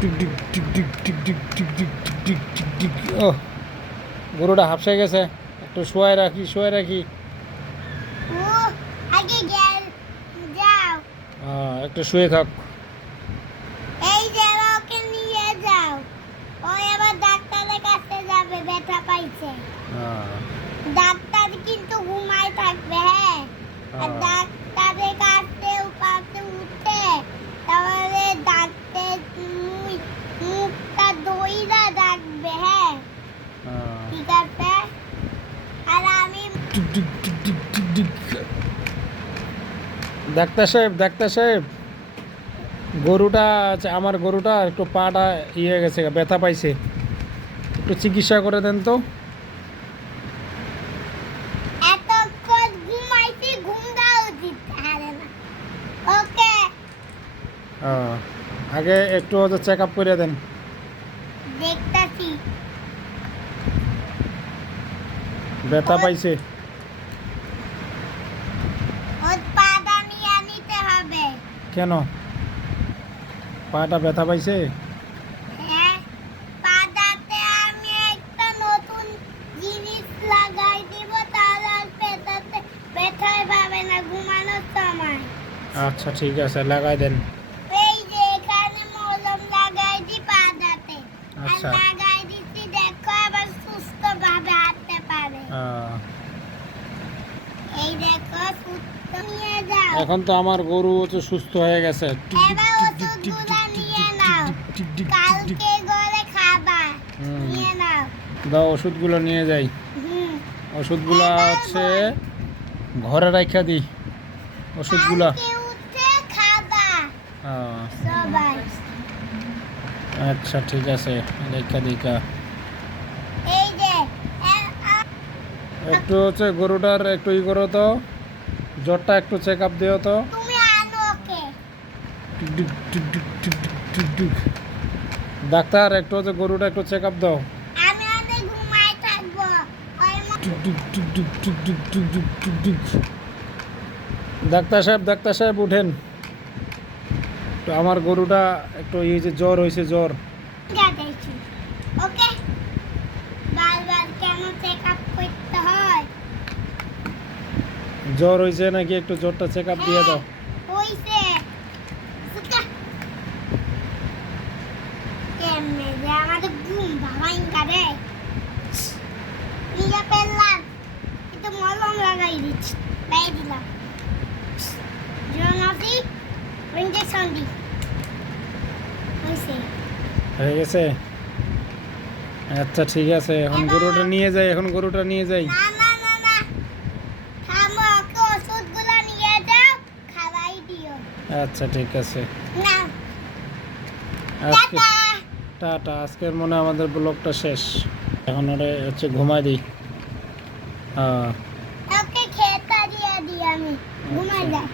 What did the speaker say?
Tick টিক টিক টিক টিক টিক টিক টিক টিক টিক টিক টিক। ও গরুটা হাঁপসে গেছে, একটু শোয়াই রাখি। একটু শুয়ে থাক। এই যে ওকে নিয়ে যাও, ওই আবার ডাক্তারের কাছে যাবে, ব্যথা পাইছে। ডাক্তার কিন্তু ঘুমায় থাকবে, হ্যাঁ। আর ডাক্তারের কাছে উঠে তাহলে ডাক্তার মুখটা ধইরা ডাকবে, হ্যাঁ। ঠিক আছে। আর আমি ডাক্তার সাহেব গরুটা আমার গরুটা একটু পাটা ইয়ে গেছে, ব্যথা পাইছে, একটু চিকিৎসা করে দেন তো। এতক্ষণ ঘুমাইছি, ঘুমটাও দিতে পারে না। ওকে আগে একটু চেক আপ করে দেন। দেখতাছি। ব্যথা পাইছে। ওর পাটা নিয়ে নিতে হবে। কেন পাটা ব্যথা পাইছে? হ্যাঁ, পাটাতে আমি একটা নতুন জিনিস লাগাই দিব, তাহলে আর ব্যথাই পাবে না ঘুমানোর সময়। আচ্ছা ঠিক আছে, লাগাই দেন। এই যে এখানে মলম লাগাই দি পাটাতে। আর আচ্ছা। লাগাই দিচ্ছি, দেখো আবার সুস্থভাবে হাঁটতে পারে। এই দেখো, সুস্থ নিয়ে যাও। এখন তো আমার গরু হচ্ছে সুস্থ হয়ে গেছে। এবার ওষুধগুলো নিয়ে নাও, কালকে করে খাবা। নিয়ে নাও। দাও ওষুধগুলো নিয়ে যাই। ওষুধগুলো হচ্ছে ঘরে রাখা দিই ওষুধগুলা। কালকে উঠে খাবা সবাই। আচ্ছা ঠিক আছে, রেখা দিকা। এই যে একটু হচ্ছে গরুটার একটু ই করো তো, জ্বরটা একটু চেক আপ দিও তো। তুমি আনো ওকে। ডাক্তার একটু হচ্ছে গরুটা একটু চেক আপ দাও। আমি অনেক ঘুমাই থাকবো। ডাক্তার সাহেব উঠেন, তো আমার গরুটা একটু এই যে জ্বর হয়েছে, জ্বর। ওকে, বারবার কেন চেক আপ করতে হয়? জ্বর হয়েছে নাকি, একটু জ্বরটা চেক আপ দিয়ে দাও। হইছে। কেমনে যে আমাদের ঘুম ভাঙাই কারে। নিজে পেলাম, একটু মলম লাগাই দিচ্ছি, লাগাই দিলাম। জনাবি ইঞ্জেকশন দি। হইছে। হয়ে গেছে। আচ্ছা ঠিক আছে, এখন গরুটা নিয়ে যাই। না না না না, থামো, ওকে ওষুধগুলো নিয়ে যাও, খাওয়াই দিও। আচ্ছা ঠিক আছে, না, আজকে টাটা। টাটা। আজকের মনে হয় আমাদের ব্লগটা শেষ। এখন ওরে হচ্ছে ঘুমাই দিই। ওকে খেতে দিয়ে দিই আমি, ঘুমাই যাই।